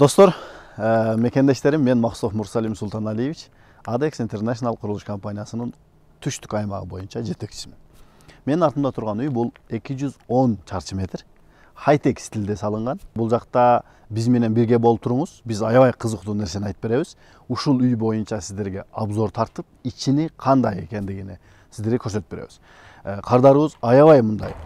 Достор, мекендештерим, мен Мақсов Мурсалим Султаналиевич, ADEX International құрылыш компаниясының түштік аймағы бойынша жетекшісімін. Мен артымда тұрған үй бұл 210 шаршы метр. Хай-тек стилде салынған. Бұл жақта біз менен бірге болып тұрыңыз. Біз аябай қызықты нәрсені айтып береміз. Ушул үй бойынша сіздерге обзор тартып, içini қандай екендігini сіздерге көрсөтүп беребиз. Кардарыбыз аябай мындай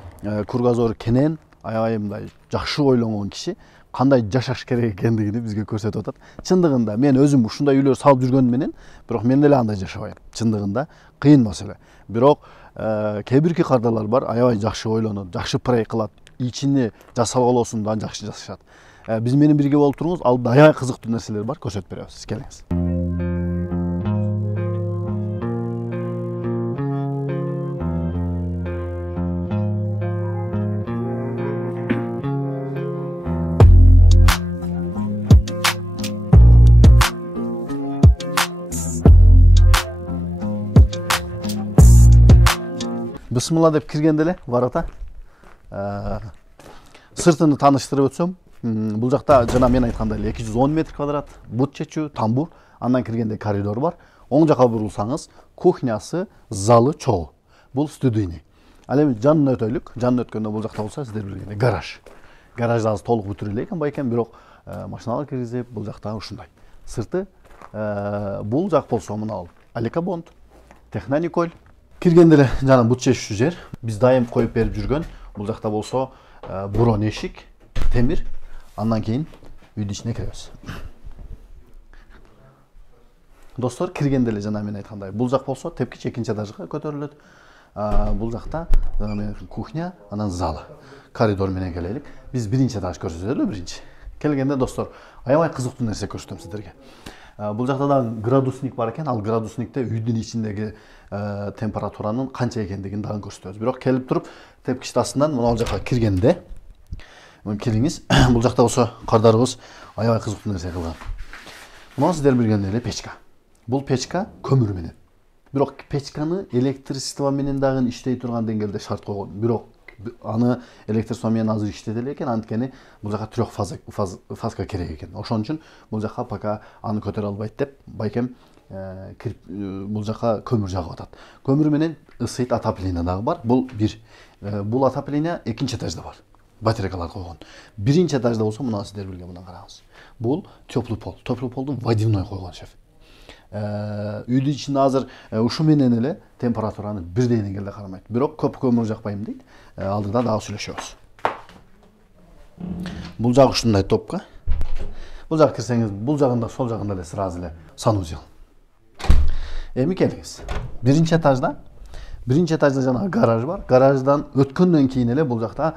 кургазор кенен, аябай мындай жакшы ойлонгон киши қандай жашаш керек екендігini бізге көрсетіп атат. Чындыгында мен өзім ушундай үйлөр салып жүргөн менен, бирок мен деле андай жашабайм. Чындыгында кыйын маселе. Бирок кээ бирки кардарлар бар, аябай жакшы ойлонот, жакшы проект кылат, ичини жасалгалоосун да жакшы жасашат. Биз менен бирге болуп туруңуз, ал аябай кызыктуу нерселер бар, көрсөтүп беребиз. Келиңиз. Бисмилла деп киргенде эле барата сыртын тааныштырып өтсөм, бул жакта жана мен айткандай эле 210 метр квадрат, бут чечүү, тамбур, андан киргенде коридор бар. Оң жака бурулсаңыз, кухнясы, залы чогуу. Бул студийный. Ал эми жанына өтөлүк. Жанына өткөндө бул жакта болсо сиздер билгендей гараж. Гаражды азыр толук бүтүрө элек экен, бирок машиналар киргизип, бул жакта ушундай. Сырты бул жак болсо мына Аликабонд, Технониколь. Киргенде эле жана бут чечүү жер. Биз дайым коюп берип жүргөн. Бул жакта болсо бурон эшик, темир. Андан кийин үйдүн ичине киребиз. Достор, киргенде эле жана мен айткандай, бул жак болсо тепкич экинчи этажга көтөрүлөт. Бул жакта кухня, анан залы. Коридор менен келелик. Биз биринчи этаж көрсөтөлү, биринчи. Келгенде достор, аябай кызыктуу нерсе көрсөтөм сиздерге. Бул жакта да градусник бар экен. Ал градусникте үйдүн ичиндеги температуранын канча экендигин дагы көрсөтөбүз. Бирок келип туруп тепкичтин астынан мына жака киргенде, кириңиз, бул жакта болсо кардарыбыз аябай кызыктуу нерсе кылган. Мына сиздер билгендей эле печка. Бул печка көмүр менен. Бирок печканы электричество менен дагы иштей турган деңгээлде шарт койгон. Бирок аны электричество менен азыр иштете элек экен, анткени бул жака трехфазка керек экен. Ошон үчүн бул жака пока аны көтөрө албайт деп, байкем бул жака көмүр жагып атат. Көмүр менен ысыйт отопление дагы бар. Бул отопление экинчи этажда бар. Батарейкалар койгон. Биринчи этажда болсо мына сиздер билген, мына караңыз. Бул теплый пол. Теплый полду водяной койгон шеф. Үйдүн ичинде азыр ушу менен эле температураны бирдей деңгээлде кармайт. Бирок көп көмүр жакпайм дейт. Алдыда дагы сүйлөшөбүз. Бул жак ушундай топка. Бул жак кирсеңиз, бул жагында, сол жагында эле сразу эле санузел. Эми келиңиз. Биринчи этажда жана гараж бар. Гараждан өткөндөн кийин эле бул жакта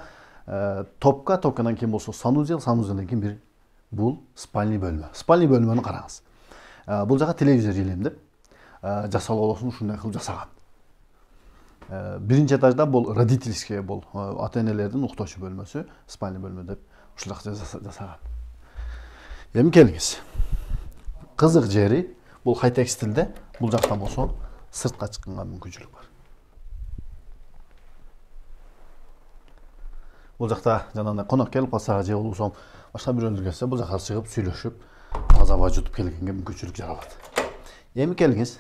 топкадан кийин болсо санузелден кийин бул спальный бөлмө. Спальный бөлмөнү караңыз. Бул жака телевизор илемдеп, жасалгалоосун ушундай кылып жасаган. Биринчи этажда бул родительский, бул ата-энелердин уктоочу бөлмөсү, спальный бөлмө деп ушул жакта жасаган. Эми келиңиз. Кызык жери бул хай-тек стилде, бул жакта болсо сыртка чыкканга мүмкүнчүлүк бар. Бул жакта жанагындай конок келип калса, же болбосо башка бирөөлөр келсе, бул жака чыгып сүйлөшүп, азаба жутуп келгенге мүмкүнчүлүк жаралат. Эми келиңиз.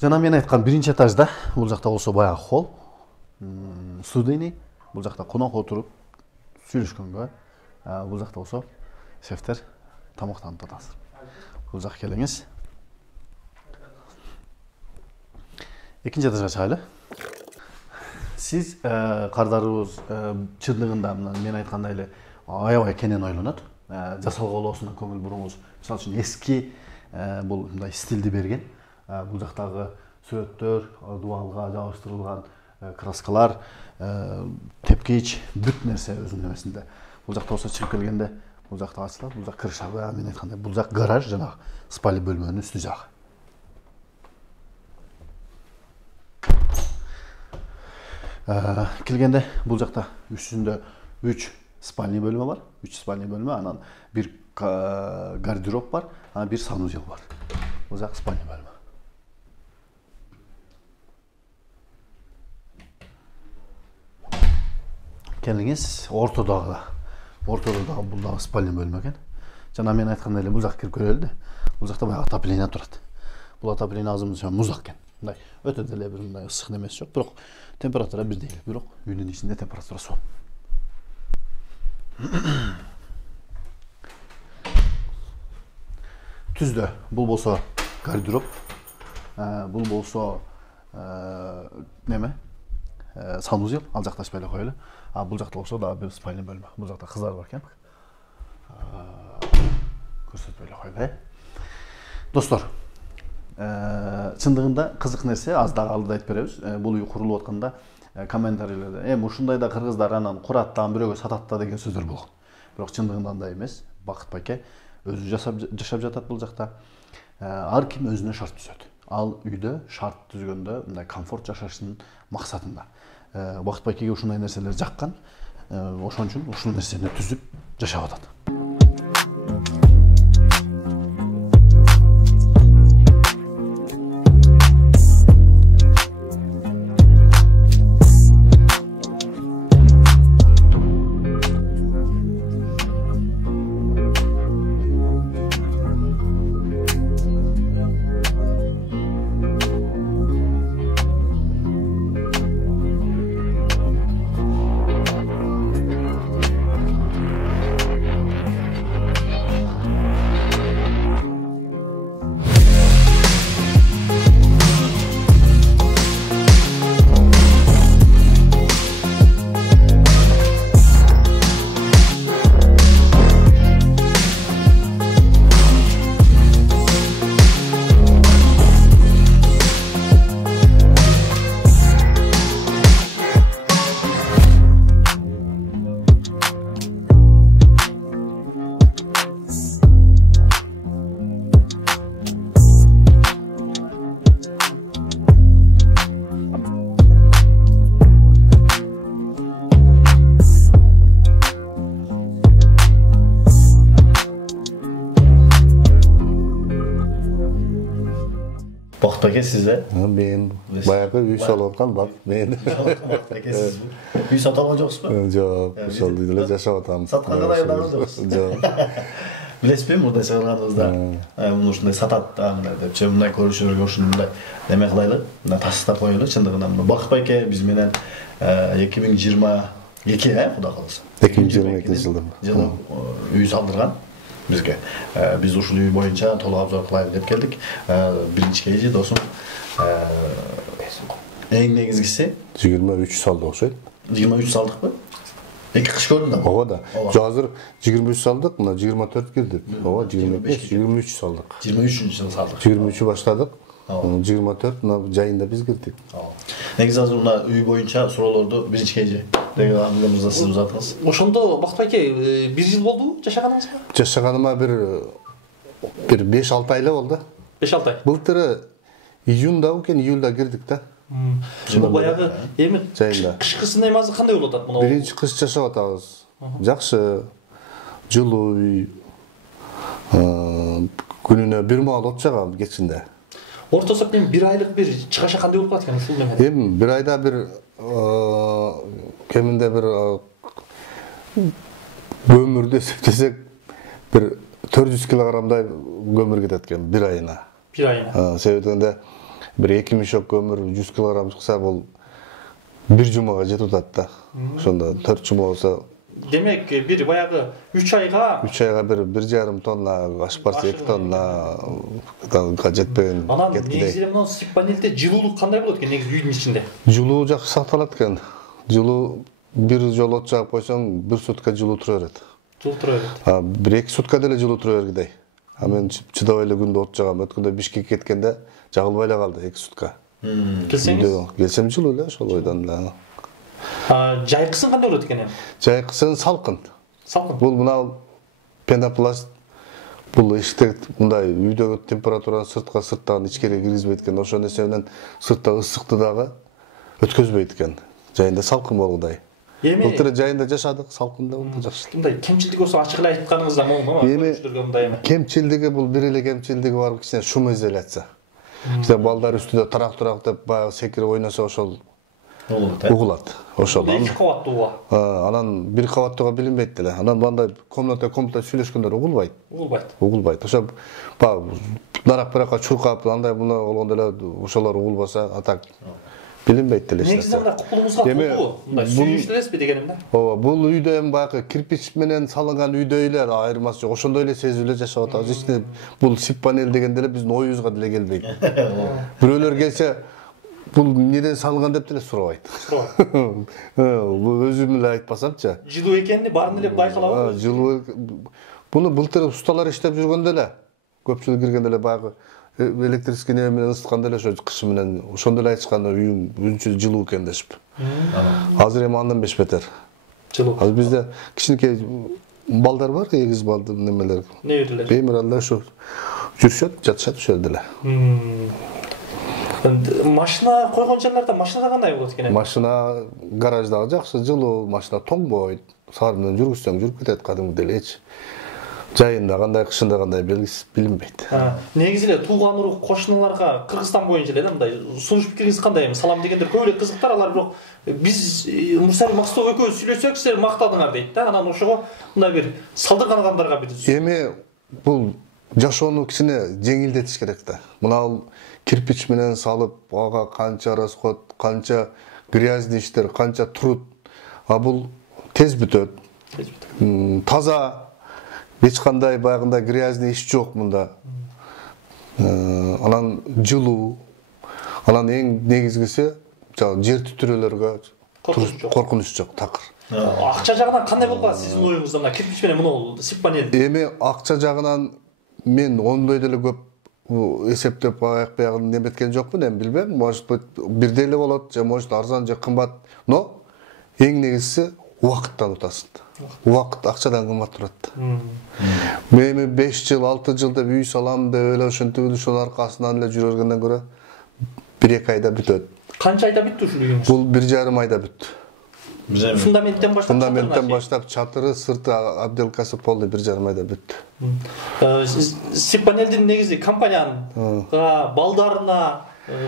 Жана мен айткан биринчи этажда, бул жакта болсо баягы холл, студийный, бул жакта конок отуруп сүйлөшкөнгө, бул жакта болсо шефтер тамактанып атасыздар. Бул жак келиңиз. Экинчи этажга чыгайлы. Сиз кардарыбыз чындыгында мен айткандай эле аябай кенен ойлонот. Жасалгалоосуна көңүл буруңуз. Мисалы үчүн эски бул мындай стилди берген. Бул жактагы сүрөттөр, дубалга жабыштырылган краскалар, тепкич, бүт нерсе өзүнүн нерсинде. Бул жакта болсо чыгып келгенде, бул жакта ачылат, бул жак крыша, мен айткандай, бул жак гараж жана спальный бөлмөнүн үстү жагы. Келгенде бул жакта үстүндө 3 спальный бөлмө бар. 3 спальный бөлмө, анан бир гардероб бар, анан бир санузел бар. Бул жак спальный бөлмө. Келиңиz, ортодагы ортодо дагы бул дагы спальня бөлмө экен. Жана мен айткандай эле бул жакка кирип көрөлү да. Бул жакта баягы отопление турат. Бул отопление азырынча музак экен. Мындай өтө деле бир мындай ысык немеси жок, бирок температура бирдей эле. Бирок үйдүн ичинде температура сууп. Түздө бул болсо гардероб, бул болсо неме? Санузел, ал жакта спальня коелу. А бул жакта болсо дагы бир спальня бөлмө. Бул жакта кыздар бар экен. Көрсөтпөй эле коелу. Достор, чындыгында кызык нерсе, аз дагы алда айтып беребиз. Бул үй курулуп атканда комментарийлерде ушундай да кыргыздар анан курат да бирөөгө сатат да деген сөздөр болгон. Бирок чындыгында андай эмес. Бакыт байке өзү жашап жатат бул жакта. Ар ким өзүнө шарт түзөт. Ал үйдө шарт түзгөндө мындай комфорт жашашынын максатында. Бакыт байкеге ушундай нерселер жаккан. Ошон үчүн ушул нерсени түзүп жашап атат. Бакыт байке сизде? Мен баягы үй салып аткан бак мен. Бакыт байке сиз үй сатып алган жоксузбу? Жок, ошол үйдө эле жашап атам. Сатканга даярданган жоксуз? Жок. Билесизби, мурда чыгарганыбызда муну ушундай сатат мындай депчи, мындай көрүүчүлөргө ушундай неме кылайлы, мына тастап коелу. Чындыгында Бакыт байке биз менен 2022 Кудай кааласа. 2022 жылы үй салдырган бизге. Биз ушул үй боюнча толук обзор кылайлы деп келдик. Биринчи кейжи досум эң негизгиси 23 салдык окшойт. 23 салдыкпы? Эки кыш көрдүм да. Ооба да. Азыр 23 салдык, мына 24 кирдик. Ооба, 25, 23 салдык. 23-жылы салдык. 23 баштадык. 24 мына жайында биз кирдик. Негизи азыр мына үй боюнча суроолорду биринчи кейжи деген аңгымызда сиз узаттыңыз. Ошондо Бакыт байке 1 жыл болду жашаганыңызга? Жашаганыма бир 5-6 айлы болду. 5-6 ай. Былтыр июнда экен, июлда кирдик да. Бул баягы эми жайында. кышкысын эми азыр кандай болуп атат мына? Биринчи кыш жашап атабыз. Жакшы, жылуу үй. Күнүнө 1 маал от жагам кечинде. Орто эсептен 1 айлык бир чыгаша кандай болуп аткан ушул неме? Эми 1 айда бир кеминде бир көмүрдү эсептесек бир 400 килограммдай көмүр кетет экен 1 айына. 1 айына. Себебинде бир 2 мешок көмүр 100 килограмм чыкса бул 1 жумага жетип атат да. Ошондо 4 жума болсо Демек бир баягы 3 айга бир 1,5 тонна ашпарчы 2 тонна жетпеген. Анан негизи мына сип панелде жылуулук кандай болот экен негизи үйдүн ичинде? Жылуу жакшы сакталат экен. Жылуу бир жолу от жагып койсоң 1 сутка жылуу тура берет. Жылуу тура берет. 1-2 сутка деле жылуу тура бергидей. Мен чыдабай эле күндө от жагам. Өткөндө Бишкекке кеткенде жагылбай эле калды 2 сутка. Келсеңиз? Келсем жылуу эле ошол бойдон да. Жайкысын кандай болот экен эми? Жайкысын салкын. Салкын. Бул мына пенопласт бул эшикте мындай үйдөгү температураны сырттан ичкерге киргизбейт экен. Ошол нерсе менен сыртта ысыкты дагы өткөзбөйт экен. Жайында салкын болгудай. Былтыр жайында жашадык, салкында болду, жакшы. Мындай кемчилдик болсо ачык эле айтканыңызда болду. Көрүүчүлөргө мындай эми. Кемчилдиги бул бир эле кемчилдиги бар, кичине шум изоляция. Балдар үстүдө тарак деп баягы секирип ойносо ошол угулат. Ошол. Эки кабаттуу уга. Анан бир кабаттууга билинбейт деле. Анан мындай комната сүйлөшкөндөр угулбайт. Угулбайт. Ошо нарак баракка чуркап, андай мына болгондо эле ошолор угулбаса, атак билинбейт деле. Негизи мындай купулуңузга толуу. Мындай сүйүнүштүрөсүзбү дегеним да. Ооба, бул үйдө эми баягы кирпич менен салынган үйдөйлөр айырмасы жок. Ошондой эле сезип эле жашап атабыз. Ичинде бул сип панель дегенде эле биздин оюбузга деле келбейт. Бирөөлөр келсе, бул неден салынган деп деле сурабайт. Бул өзүм эле айтпасамчы. Жылуу экени баарын эле байкалабы? Жылуу. Буну былтыр усталар иштеп жүргөндө эле, көпчүлүк киргенде эле баягы электрический неме менен ысытканда эле ошо кышы менен ошондо эле айтышкан үйүң үнчү жылуу экен дешип. Азыр эми андан бешбетер. Жылуу. Азыр бизде кичинекей балдар бар, эгиз балдар немелер. Не үйдүлөр? Беймиралдар ошо жүрүшөт, жатышат ошол жерде эле. Машина койгон жерлерде машина кандай болот экен? Машина гараждагы жакшы, жылуу, машина тоңбойт. Саар менен жүргүзсөң жүрүп кетет кадимгидей элечи. Жайында кандай, кышында кандай билинбейт. Негизи эле тууган урук кошуналарга Кыргызстан боюнча эле мындай сунуш пикириңиз кандай? Салам дегендер көп эле кызыктар, алар бирок биз Мурсалим Максутов экөөбүз сүйлөсөк, силер мактадыңар дейт да. Анан ошого мындай бир салдырган адамдарга бир эми бул жашоону кичине жеңилдетиш керек да. Мына кирпич менен салып, ага канча расход, канча грязный иштер, канча труд. А бул тез бүтөт. Таза, эч кандай баягындай грязный иш жок мында. Анан жылуу. Анан эң негизгиси жер түтүрөлөргө коркунуч жок, такыр. Акча жагынан кандай болуп калат сиздин оюңузда мына кирпич менен муну сип панель? Эми акча жагынан мен ондой деле көп эсептеп аякпаягын неметкен жокмун, эми билбейм. Может быть, бирдей эле болот, же может арзан же кымбат. Но эң негизгиси убакыттан утасың. Убакыт акчадан кымбат турат. Эми 5 жыл, 6 жыл деп үй салам деп эле ошентип ошонун аркасынан эле жүргөндөн көрө 1-2 айда бүтөт. Канча айда бүттү ушул үйүңүз? Бул 1,5 айда бүттү. Фундаменттен баштап. Фундаменттен баштап чатыры, сырты, отделкасы полный 1,5 айда бүттү. Сип панелдин негизи компаниянын балдарына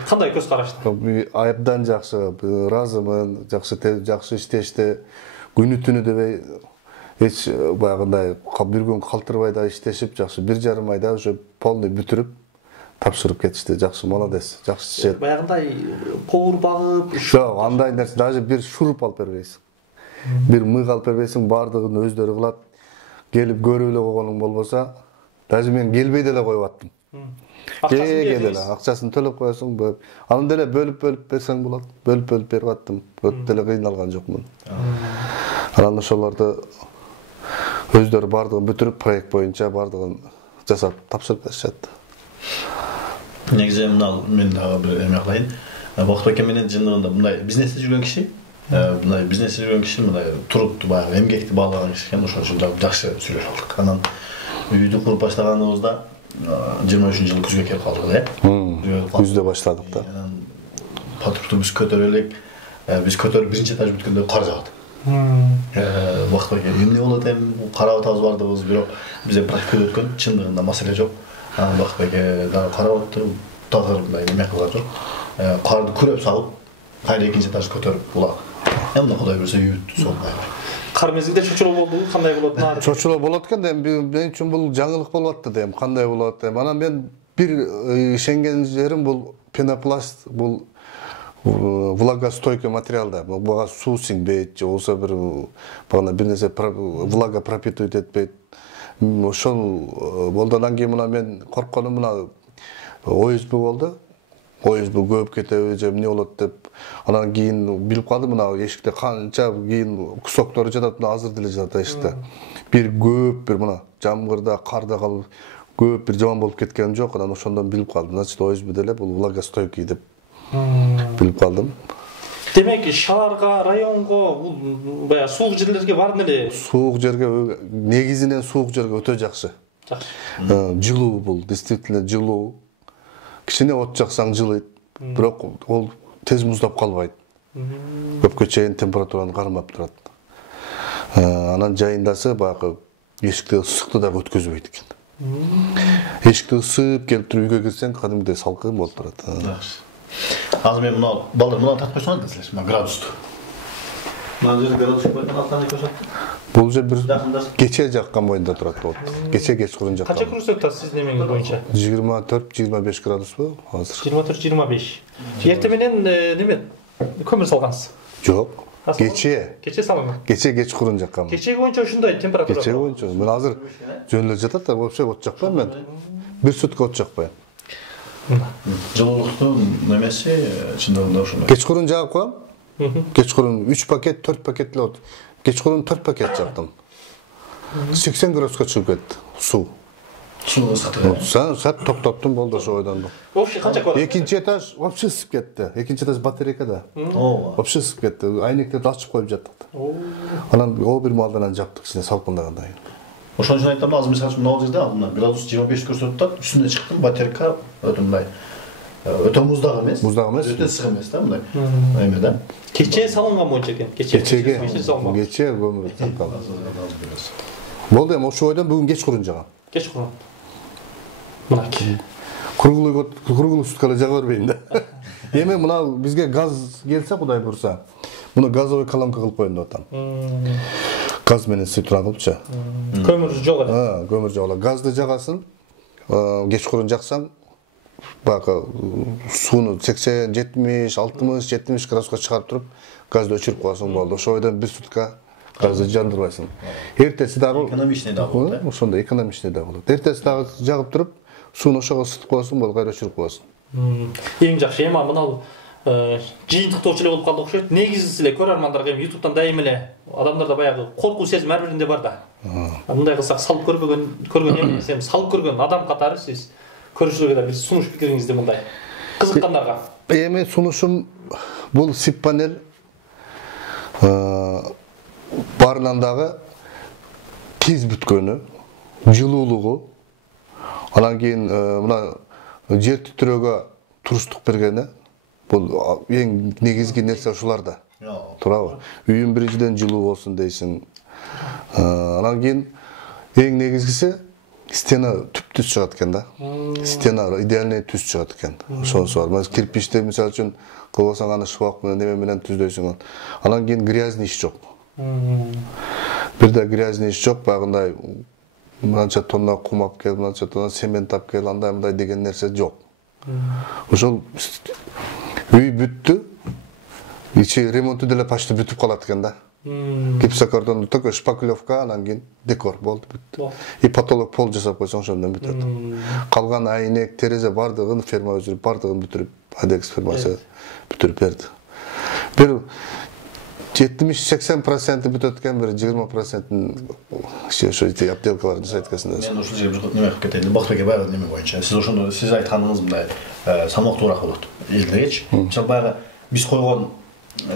кандай көз карашты? Абдан жакшы, ыраазымын, жакшы иштешти. Күнү түнү дебей эч баягындай бир күн калтырбай да иштешип, жакшы 1,5 айда уже полный бүтүрүп тапшырып кетишти. Жакшы, молодец, жакшы иштешет. Баягындай повар багып, жок, андай нерсе, даже бир шуруп алып бербейсиң. Бир мык алып бербейсиң, бардыгын өздөрү кылат. Келип көрүп эле койгонуң болбосо, даже мен келбей деле коюп аттым. Келе акчасын төлөп коесуң, анан деле бөлүп берсең болот. Бөлүп берип аттым. Өтө деле кыйналган жокмун. Анан ошолорду өздөрү бардыгын бүтүрүп, проект боюнча бардыгын жасап тапшырып беришет. Негизи мен дагы бир эме кылайын. Бактыбек эке менен жындыгында мындай бизнесте жүргөн киши, мындай туруп баягы эмгекти баалаган киши экен, ошон үчүн дагы жакшы сүйлөшүп алдык. Анан үйдү куруп баштаганыбызда 23-жылы күзгө келип калдык эле. Күздө баштадык да. Анан патрубду биз көтөрөлүк. Биз көтөрүп биринчи этаж бүткөндө кар жагат. Бактыбек эмне болот эми карап атабыз бардыгыбыз, бирок биз практикада өткөн, чындыгында маселе жок. Анан Бактыбек дагы карап атты, таза мындай эме кылган жок. Карды күрөп салып, кайра экинчи этажды көтөрүп улап. Эми Кудай берсе үй бүттү сондай. Кар мезгилде чочулоо болду, кандай болот? Чочулоо болот экен, эми мен үчүн бул жаңылык болуп атты дейм, кандай болот дейм. Анан мен бир ишенген жерим бул пенопласт, бул влагостойкий материал да. Буга суу сиңбейт, же болсо бир нерсе влага пропитывать этпейт. Ошол болдодан кийин мына мен коркконум мына ОСБ болду. ОСБ көп кетеби же эмне болот деп. Анан кийин билип калдым, мына эшикте канча кийин кусоктор жатат, мына азыр деле жатат эшикте. Бир көп бир мына жамгырда, карда калып көп бир жаман болуп кеткен жок. Анан ошондон билип калдым. Значит, ОСБ деле бул влагостойкий деп билип калдым. Демек, шаарга, районго, бул баягы суук жерлерге бардым эле. Суук жерге, негизинен суук жерге өтө жакшы. Жылуу бул, действительно жылуу. Кичине от жаксаң жылыйт, бирок ол тез муздап калбайт. Көпкө чейин температураны кармап турат. Анан жайындасы баягы эшикте ысыкты да өткөзбөйт экен. Эшикти ысып келип туруп үйгө кирсең, кадимгидей салкын болуп турат. Азыр мен мына балдар мына тартып койсоңуз да силер, мына градусту. Мына жерде градус койгон алтан көрсөттү. Бул жер бир кече жаккан боюнда турат болот. Кече кечкурун жаккан. Канча градус өтөт сиздин немеңиз боюнча? 24-25 градусбу азыр? 24-25. Эртең менен неме? Көмүр салгансыз? Жок. Кече. Кече салган. Кече кечкурун жаккан. Кечеге боюнча ушундай температура. Кече боюнча. Мен азыр жөнүлө жатат да, вообще от жакпайм мен. Бир сутка от жакпайм. Жылуулуктун немеси чындыгында ушундай. Кечкурун жагып коем. Кечкурун 3 пакет, 4 пакет эле от. Кечкурун 4 пакет жактым. 80 градуска чыгып кетти суу. Суу ысыктыгы. Саат токтоттум, болду ошо ойдон. Вообще канча квадрат? Экинчи этаж вообще ысып кетти. Экинчи этаж батарейкада. Ооба. Вообще ысып кетти. Айнектерди ачып коюп жаттык. Анан о бир малдан жаптык ичине салкындаганда. Ошон үчүн айтам, азыр мисалы үчүн мына жерде мына градус 25 көрсөтүп атат, үстүнө чыктым, батарейка өтө мындай. Өтө муздак эмес. Муздак эмес. Өтө ысык эмес да, мындай. Эме да. Кече салынган боюнча экен. Кече көмүр салган. Болду эми ошо ойдон бүгүн кечкурун жагам. Кечкурун. Мынакей. Круглый суткада жага бербейм да. Эми мына бизге газ келсе, Кудай бурса, муну газовый колонка кылып коеюн деп атам. Газ менен сыйтыран кылыпчы. Көмүр жок эле. Көмүр жок эле. Газды жагасын, кечкурун жаксаң, бакы сууну 80, 70, 60, 70 градуска чыгарып туруп, газды өчүрүп коесуң болду. Ошо ойдон бир сутка газды жандырбайсың. Эртеси дагы Экономичный да болот. Ошондой экономичный да болот. Эртеси дагы жагып туруп, сууну ошого ысытып коесуң болду, кайра өчүрүп коесуң. Эң жакшы эми мына жыйынтыктоочу эле болуп калды окшойт. Негизи эле көрөрмандарга эми YouTube'дан дайым эле адамдарда баягы коркуу сезим ар биринде бар да. Мындай кылсак салып көргөн эмес, эми салып көргөн адам катары сиз көрүүчүлөргө да бир сунуш пикириңизди мындай кызыккандарга. Эми сунушум бул сип панель барынан дагы тез бүткөнү, жылуулугу, анан кийин мына жер титирөөгө туруштук бергени, бул эң негизги нерсе ушуларда. Туурабы? Үйүм биринчиден жылуу болсун дейсиң. Анан кийин эң негизгиси стена түп-түз чыгат экен да. Стена идеальный түз чыгат экен. Ошонусу бар. Мен кирпичти мисалы үчүн кылбасаң аны шыбак менен неме менен түздөйсүң. Анан кийин грязный иш жок. Бир да грязный иш жок, багындай мынча тонна кум алып кел, мынча тонна цемент алып кел, андай мындай деген нерсе жок. Ошол үй бүттү. Ичи ремонту деле почти бүтүп калат экен да. Гипсокартон только шпаклевка, анан кийин декор болду, бүттү. И потолок пол жасап койсоң ошондон бүтөт. Калган айнек, терезе бардыгын ферма өзүрүп, бардыгын бүтүрүп, Адекс фирмасы бүтүрүп берди. Бир 70-80% бүтөт экен, бир 20% ошо аптекаларды жасайт экенсиң. Мен ушул жерге бир неме кылып кетейин. Бактыге баягы неме боюнча. Сиз ошондо сиз айтканыңыз мындай салмактуураак болот. Элдегечи. Мисалы баягы биз койгон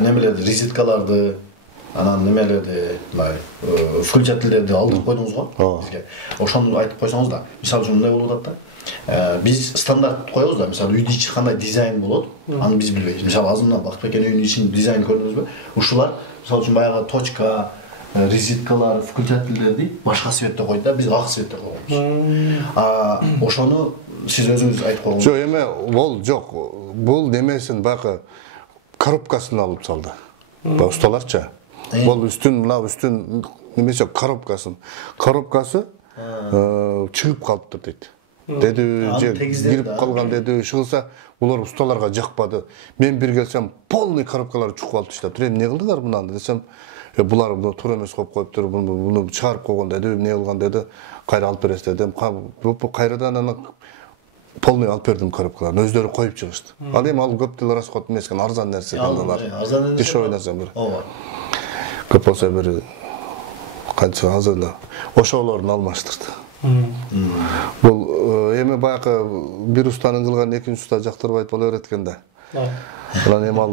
немелерди, резеткаларды, анан немелерди, мындай включательдерди алдырып койдуңуз го бизге. Ошону айтып койсоңуз да, мисалы үчүн мындай болуп атат да. Биз стандарт коебуз да, мисалы үйдүн ичи кандай дизайн болот, аны биз билбейбиз. Мисалы азыр мына Бактыбек үйүнүн ичинин дизайнын көрдүңүзбү? Ушулар мисалы үчүн баягы точка, резеткалар, включательдерди башка цветте койду да, биз ак цветте койгонбуз. Ошону сиз өзүңүз айтып койгонсуз. Жок, эме бул жок. Бул немесин баягы коробкасын алып салды. Ба усталарча. Бул үстүн немесе коробкасын. Коробкасы чыгып калыптыр дейт. Деди же кирип калган деди, чыгылса булар усталарга жакпады. Мен бир келсем, полный коробкалар чугуп калып иштеп тур. Эмне кылдыңар мынаны десем, булар туура эмес коюп коюптур, буну чыгарып койгон деди, эмне кылган деди, кайра алып бересиз дедим. Кайрадан аны полный алып бердим коробкаларын, өздөрү коюп чыгышты. Ал эми ал көп деле расход эмес экен, арзан нерсе экен алар. Дешевый нерсе бир. Ооба. Көп болсо бир канча азыр эле ошолорун алмаштырды. Бул эми баягы бир устанын кылган экинчи уста жактырбайт боло берет экен да. Анан эми ал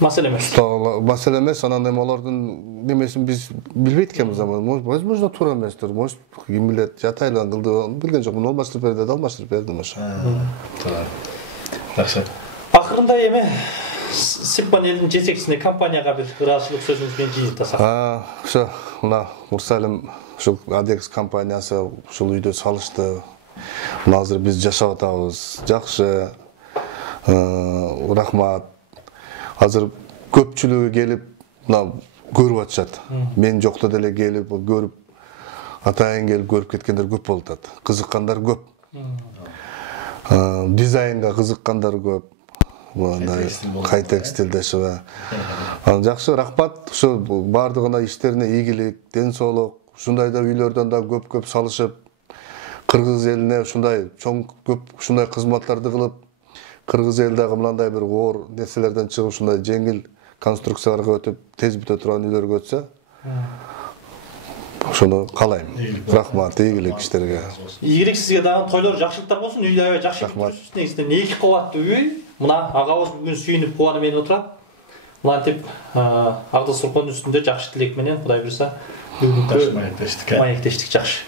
маселе эмес. Маселе эмес, анан эми алардын немесин биз билбейт экенбиз. Возможно, туура эместир. Может, ким билет, жатайлан кылды, билген жокмун, алмаштырып берди, алмаштырып бердим ошо. Жакшы. Акырында эми сип панелдин жетекчисине компанияга бир ыраазычылык сөзүңүз менен жыйынтасак. Ошо мына Мурсалим ушул Адекс компаниясы ушул үйдө салышты. азыр биз жашап атабыз. Жакшы. Рахмат. Азыр көпчүлүгү келип мына көрүп атышат. Мен жокто деле келип көрүп атайын келип көрүп кеткендер көп болуп атат. Кызыккандар көп. Дизайнга кызыккандар көп. Мындай кайта стилдешип. Жакшы, рахмат. Ошо бардыгына иштерине ийгилик, ден соолук, ушундай да үйлөрдөн да көп салышып, кыргыз элине ушундай чоң көп ушундай кызматтарды кылып, кыргыз эл дагы мындай бир оор нерселерден чыгып ушундай жеңил конструкцияларга өтүп, тез бүтө турган үйлөргө өтсө, ошону каалайм. Рахмат, ийгилик иштерге. Ийгилик сизге дагы тойлор жакшылыктар болсун. Үйдө аябай жакшы бүтүрүпсүз. Негизинен 2 кабаттуу үй. Мына агабыз бүгүн сүйүнүп кубанып менен отурат. Мынтип Агдас Суркондун үстүндө жакшы тилек менен Кудай буйрса бүгүнкү маектештик жакшы.